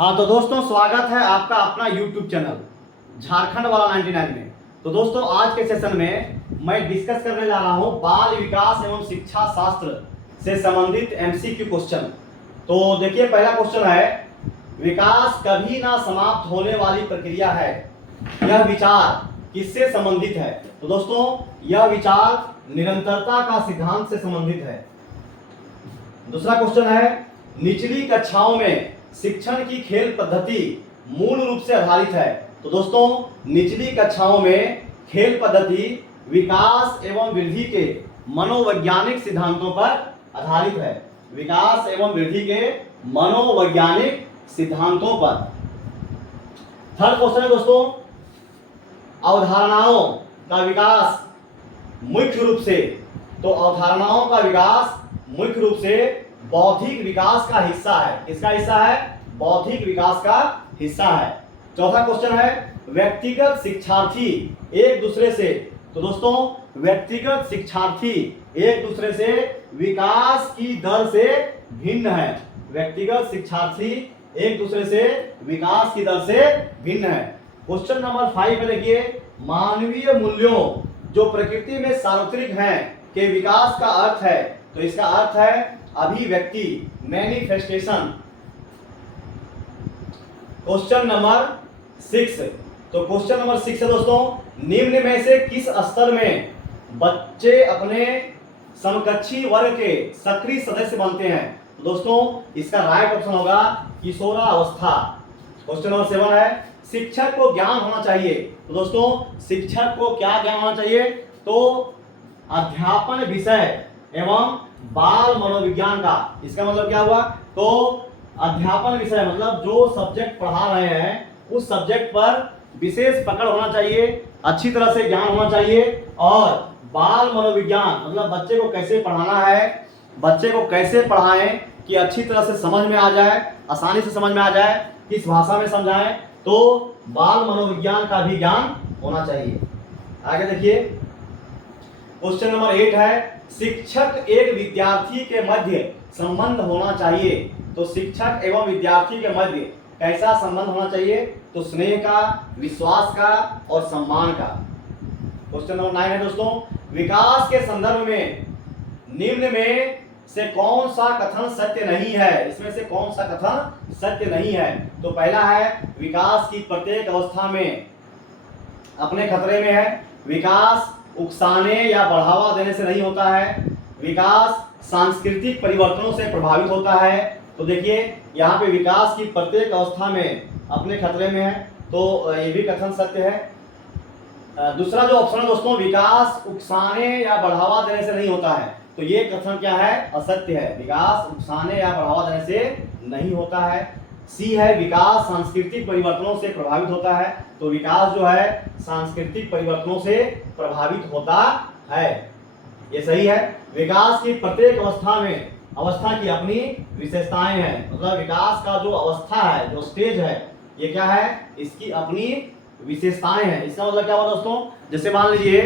हाँ तो दोस्तों, स्वागत है आपका अपना YouTube चैनल झारखंड वाला 99 में। तो दोस्तों, आज के सेशन में मैं डिस्कस करने जा रहा हूँ बाल विकास एवं शिक्षा शास्त्र से संबंधित MCQ क्वेश्चन। तो देखिए, पहला क्वेश्चन है, विकास कभी ना समाप्त होने वाली प्रक्रिया है, यह विचार किससे संबंधित है? तो दोस्तों, यह विचार निरंतरता का सिद्धांत से संबंधित है। दूसरा क्वेश्चन है, निचली कक्षाओं में शिक्षण की खेल पद्धति मूल रूप से आधारित है। तो दोस्तों, निचली कक्षाओं में खेल पद्धति विकास एवं वृद्धि के मनोवैज्ञानिक सिद्धांतों पर आधारित है। विकास एवं वृद्धि के मनोवैज्ञानिक सिद्धांतों पर। थर्ड क्वेश्चन है दोस्तों, अवधारणाओं का विकास मुख्य रूप से, तो अवधारणाओं का विकास मुख्य रूप से बौद्धिक विकास का हिस्सा है। किसका हिस्सा है? बौद्धिक विकास का हिस्सा है। चौथा क्वेश्चन है, व्यक्तिगत शिक्षार्थी एक दूसरे से, तो दोस्तों व्यक्तिगत शिक्षार्थी एक दूसरे से विकास की दर से भिन्न है। व्यक्तिगत शिक्षार्थी एक दूसरे से विकास की दर से भिन्न है। क्वेश्चन नंबर 5 पे देखिए, मानवीय मूल्यों जो प्रकृति में सार्वत्रिक हैं के विकास का अर्थ है। तो इसका अर्थ है अभिव्यक्ति, मैनिफेस्टेशन। क्वेश्चन नंबर 6, तो क्वेश्चन नंबर 6 है दोस्तों, निम्न में से किस स्तर में बच्चे अपने समकक्षी वर्ग के सक्रिय सदस्य बनते हैं? तो दोस्तों, इसका राइट ऑप्शन होगा किशोरावस्था। क्वेश्चन नंबर 7 है, शिक्षक को ज्ञान होना चाहिए। तो दोस्तों, शिक्षक को क्या ज्ञान होना चाहिए? तो अध्यापन विषय एवं बाल मनोविज्ञान का। इसका मतलब क्या हुआ? तो अध्यापन विषय मतलब जो सब्जेक्ट पढ़ा रहे हैं उस सब्जेक्ट पर विशेष पकड़ होना चाहिए, अच्छी तरह से ज्ञान होना चाहिए। और बाल मनोविज्ञान मतलब बच्चे को कैसे पढ़ाना है, बच्चे को कैसे पढ़ाएं कि अच्छी तरह से समझ में आ जाए, आसानी से समझ में आ जाए, किस भाषा में समझाएं, तो बाल मनोविज्ञान का भी ज्ञान होना चाहिए। आगे देखिए, क्वेश्चन नंबर 8 है, शिक्षक एक विद्यार्थी के मध्य संबंध होना चाहिए। तो शिक्षक एवं विद्यार्थी के मध्य कैसा संबंध होना चाहिए? तो स्नेह का, विश्वास का और सम्मान का। क्वेश्चन नंबर 9 है दोस्तों, विकास के संदर्भ में निम्न में से कौन सा कथन सत्य नहीं है? इसमें से कौन सा कथन सत्य नहीं है? तो पहला है, विकास की प्रत्येक अवस्था में अपने खतरे में है। विकास उकसाने या बढ़ावा देने से नहीं होता है। विकास सांस्कृतिक परिवर्तनों से प्रभावित होता है। तो देखिए, यहाँ पे विकास की प्रत्येक अवस्था में अपने खतरे में है, तो ये भी कथन सत्य है। दूसरा जो ऑप्शन है दोस्तों, विकास उकसाने या बढ़ावा देने से नहीं होता है, तो ये कथन क्या है? असत्य है। विकास उकसाने या बढ़ावा देने से नहीं होता है। सी है, विकास सांस्कृतिक परिवर्तनों से प्रभावित होता है। तो विकास जो है सांस्कृतिक परिवर्तनों से प्रभावित होता है, ये सही है। विकास की प्रत्येक अवस्था की अपनी विशेषताएं हैं। मतलब विकास का जो अवस्था है, जो स्टेज है, ये क्या है? इसकी अपनी विशेषताएं हैं। इसका मतलब क्या हुआ दोस्तों? जैसे मान लीजिए,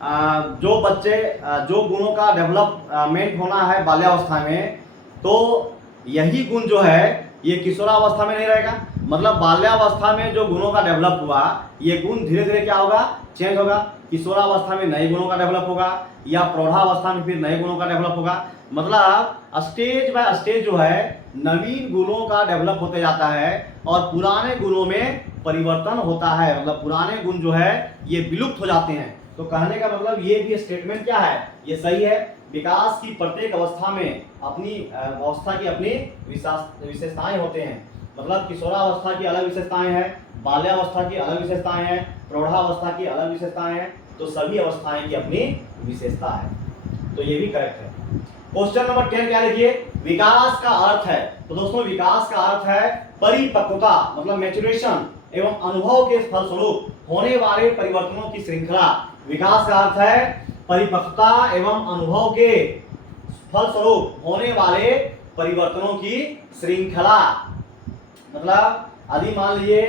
जो बच्चे जो गुणों का डेवलपमेंट होना है बाल्यावस्था में, तो यही गुण जो है ये किशोरावस्था में नहीं रहेगा। मतलब बाल्यावस्था में जो गुणों का डेवलप हुआ, ये गुण धीरे धीरे क्या होगा? चेंज होगा। किशोरावस्था में नए गुणों का डेवलप होगा, या प्रौढ़ावस्था में फिर नए गुणों का डेवलप होगा। मतलब स्टेज बाय स्टेज जो है नवीन गुणों का डेवलप होते जाता है और पुराने गुणों में परिवर्तन होता है। मतलब पुराने गुण जो है ये विलुप्त हो जाते हैं। तो कहने का मतलब ये भी स्टेटमेंट क्या है? ये सही है। विकास की प्रत्येक अवस्था में अपनी अवस्था की अपनी विशेषताएं होते हैं। मतलब किशोरावस्था की अलग विशेषताएं हैं, बाल्यावस्था की अलग विशेषताएं हैं, प्रौढ़ावस्था की अलग विशेषताएं हैं। तो सभी अवस्थाएं की अपनी विशेषता है, तो ये भी करेक्ट है। क्वेश्चन नंबर 10 क्या लिखिए, विकास का अर्थ है। तो दोस्तों, विकास का अर्थ है परिपक्वता मतलब मैच्योरेशन एवं अनुभव के फलस्वरूप होने वाले परिवर्तनों की श्रृंखला। विकास का अर्थ है परिपक्वता एवं अनुभव के फलस्वरूप होने वाले परिवर्तनों की श्रृंखला। मतलब यदि मान लीजिए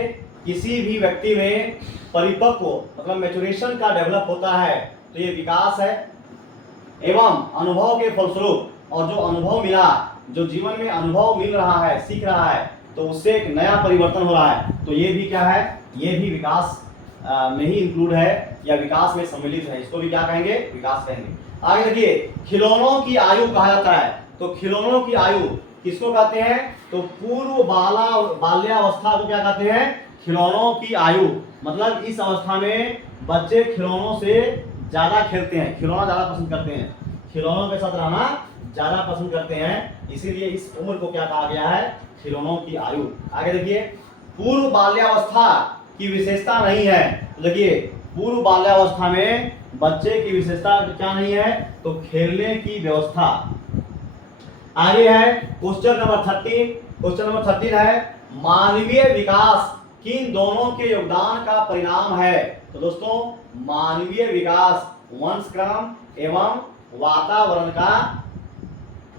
किसी भी व्यक्ति में परिपक्व मतलब मैच्योरेशन का डेवलप होता है, तो ये विकास है। एवं अनुभव के फलस्वरूप, और जो अनुभव मिला, जो जीवन में अनुभव मिल रहा है, सीख रहा है, तो उससे एक नया परिवर्तन हो रहा है, तो ये भी क्या है, ये भी विकास में ही इंक्लूड है या विकास में सम्मिलित है, इसको भी क्या कहेंगे, विकास कहेंगे। आगे देखिए, खिलौनों की आयु कहा जाता है, तो खिलौनों की आयु किसको कहते हैं, तो पूर्व बाल्यावस्था को क्या कहते हैं, खिलौनों की आयु। मतलब इस अवस्था में बच्चे खिलौनों से ज्यादा खेलते हैं, खिलौना ज्यादा पसंद करते हैं, खिलौनों के साथ रहना ज्यादा पसंद करते हैं, इसीलिए इस उम्र को क्या कहा गया है, खिलौनों की आयु। आगे देखिए, पूर्व बाल्यावस्था की विशेषता नहीं है, देखिए पूर्व बाल्यावस्था में बच्चे की विशेषता क्या नहीं है, तो खेलने की व्यवस्था। आगे है क्वेश्चन नंबर 13, क्वेश्चन नंबर 13 है, मानवीय विकास किन दोनों के योगदान का परिणाम है, तो दोस्तों मानवीय विकास वंशक्रम एवं वातावरण का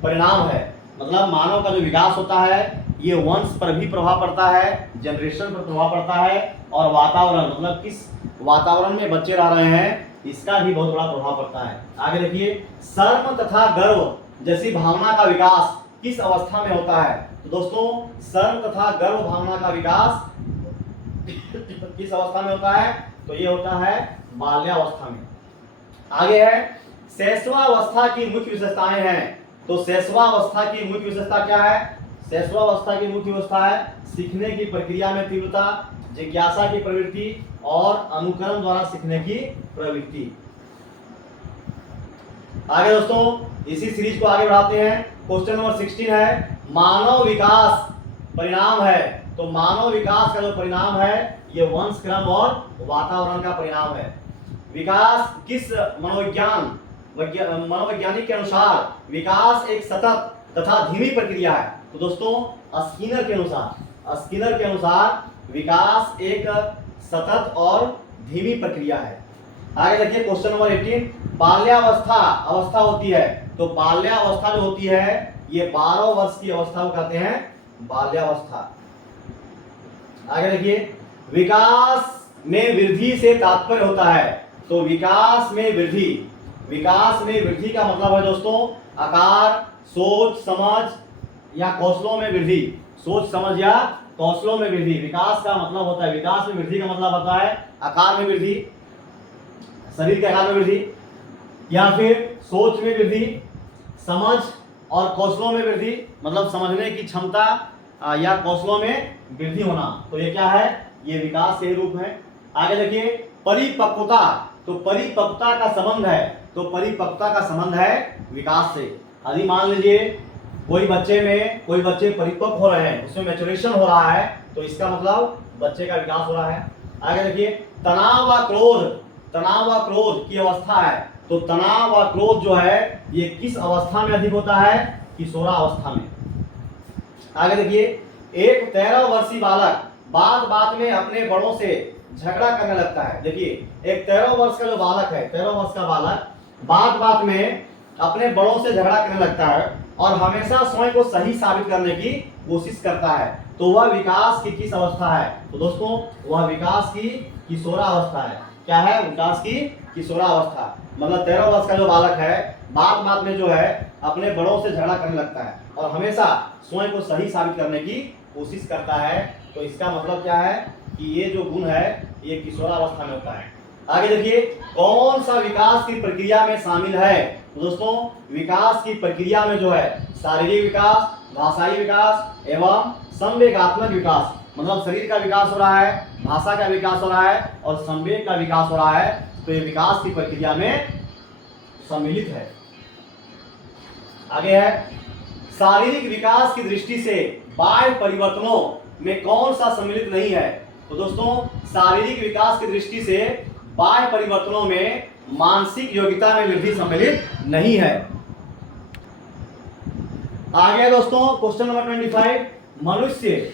परिणाम है। मतलब मानव का जो विकास होता है ये वंश पर भी प्रभाव पड़ता है, जनरेशन पर प्रभाव पड़ता है, और वातावरण मतलब किस वातावरण में बच्चे रह रहे हैं इसका भी बहुत बड़ा प्रभाव पड़ता है। आगे देखिए, शर्म तथा गर्व जैसी भावना का विकास किस अवस्था में होता है, तो दोस्तों शर्म तथा गर्व भावना का विकास किस अवस्था में होता है, तो ये होता है बाल्यावस्था में। आगे है, शैशवावस्था की मुख्य विशेषताएं हैं, तो शैशवावस्था की मुख्य विशेषता क्या है, शैशवावस्था की मुख्य विशेषता है सीखने की प्रक्रिया में तीव्रता, जिज्ञासा की प्रवृत्ति और अनुकरण द्वारा सीखने की प्रवृत्ति। आगे दोस्तों इसी सीरीज को आगे बढ़ाते हैं, क्वेश्चन नंबर 16 है, मानव विकास परिणाम है, तो मानव विकास का जो परिणाम है ये वंश क्रम और वातावरण का परिणाम है। विकास किस मनोवैज्ञानिक के अनुसार विकास एक सतत तथा धीमी प्रक्रिया है, तो दोस्तों स्किनर के अनुसार विकास एक सतत और धीमी प्रक्रिया है। आगे देखिए क्वेश्चन नंबर 18, बाल्यावस्था अवस्था होती है, तो बाल्यावस्था जो होती है ये 12 वर्ष की अवस्था को कहते हैं बाल्यावस्था। आगे देखिए, विकास में वृद्धि से तात्पर्य होता है, तो विकास में वृद्धि का मतलब है दोस्तों आकार, सोच समझ या कौशलों में वृद्धि, सोच समझ या कौशलों में वृद्धि विकास का मतलब होता है। विकास में वृद्धि का मतलब होता है आकार में वृद्धि, शरीर के आकार में वृद्धि, या फिर सोच में वृद्धि, समझ और कौशलों में वृद्धि, मतलब समझने की क्षमता या कौशलों में वृद्धि होना, तो ये क्या है, ये विकास के रूप है। आगे देखिए, परिपक्वता, तो परिपक्वता का संबंध है, तो परिपक्वता का संबंध है विकास से। यदि मान लीजिए कोई बच्चे परिपक्व हो रहे हैं, उसमें मैच्योरेशन हो रहा है, तो इसका मतलब बच्चे का विकास हो रहा है। आगे देखिए, तनाव व क्रोध की अवस्था है, तो तनाव व क्रोध जो है ये किस अवस्था में अधिक होता है, किशोरावस्था में। आगे देखिए, एक 13 वर्षीय बालक बात में अपने बड़ों से झगड़ा करने लगता है। देखिए एक 13 वर्ष का जो बालक है, 13 वर्ष का बालक बात में अपने बड़ों से झगड़ा करने लगता है और हमेशा स्वयं को सही साबित करने की कोशिश करता है, तो वह विकास की किस अवस्था है, तो दोस्तों वह विकास की किशोरावस्था है। क्या है, विकास की किशोरावस्था। मतलब 13 वर्ष का जो बालक है बात में जो है अपने बड़ों से झगड़ा करने लगता है और हमेशा स्वयं को सही साबित करने की कोशिश करता है, तो इसका मतलब क्या है कि ये जो गुण है ये किशोरावस्था में होता है। आगे देखिए, कौन सा विकास की प्रक्रिया में शामिल है, तो दोस्तों विकास की प्रक्रिया में जो है शारीरिक विकास, भाषाई विकास एवं संवेगात्मक विकास, मतलब शरीर का विकास हो रहा है, भाषा का विकास हो रहा है और संवेग का विकास हो रहा है, तो ये विकास की प्रक्रिया में सम्मिलित है। आगे है, शारीरिक विकास की दृष्टि से बाह्य परिवर्तनों में कौन सा सम्मिलित नहीं है, तो दोस्तों शारीरिक विकास की दृष्टि से बाह्य परिवर्तनों में मानसिक योग्यता में वृद्धि सम्मिलित नहीं है। आगे दोस्तों क्वेश्चन नंबर 25, मनुष्य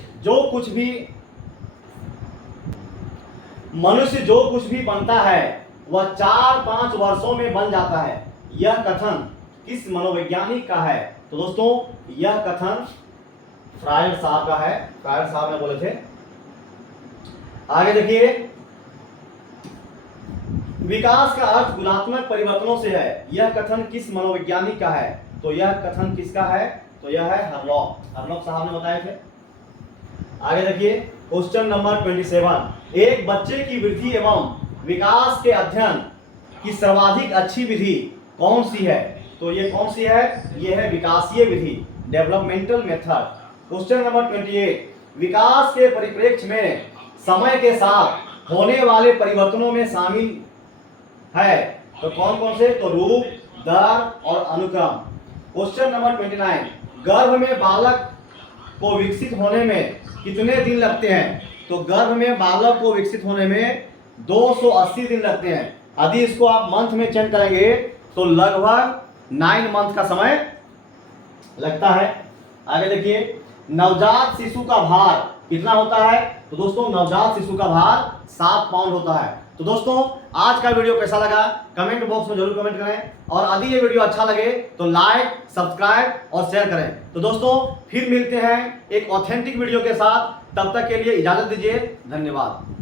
जो कुछ भी बनता है वह 4-5 वर्षों में बन जाता है, यह कथन किस मनोवैज्ञानिक का है, तो दोस्तों यह कथन फ्रायड साहब का है, फ्रायड साहब ने बोले थे। आगे देखिए, विकास का अर्थ गुणात्मक परिवर्तनों से है, यह कथन किस मनोवैज्ञानिक का है, तो यह कथन किसका है, तो यह है हरलॉक साहब ने बताए थे। आगे देखिए क्वेश्चन नंबर 27, एक बच्चे की वृद्धि एवं विकास के अध्ययन की सर्वाधिक अच्छी विधि कौन सी है? तो ये कौन सी है? ये है विकासीय विधि, डेवलपमेंटल मेथड। क्वेश्चन नंबर 28, विकास के परिप्रेक्ष्य में समय के साथ होने वाले परिवर्तनों में शामिल है, तो कौन कौन से? तो रूप, दर और अनुक्रम। क्वेश्चन नंबर 29, गर्भ में बालक को विकसित होने में कितने दिन लगते हैं? तो गर्भ में बालक को विकसित होने में 280 दिन लगते हैं। यदि इसको आप मंथ में चेंज करेंगे तो लगभग 9 मंथ का समय लगता है। आगे देखिए, नवजात शिशु का भार कितना होता है? तो दोस्तों नवजात शिशु का भार 7 पाउंड होता है। तो दोस्तों आज का वीडियो कैसा लगा कमेंट बॉक्स में जरूर कमेंट करें, और यदि ये वीडियो अच्छा लगे तो लाइक, सब्सक्राइब और शेयर करें। तो दोस्तों फिर मिलते हैं एक ऑथेंटिक वीडियो के साथ, तब तक के लिए इजाजत दीजिए, धन्यवाद।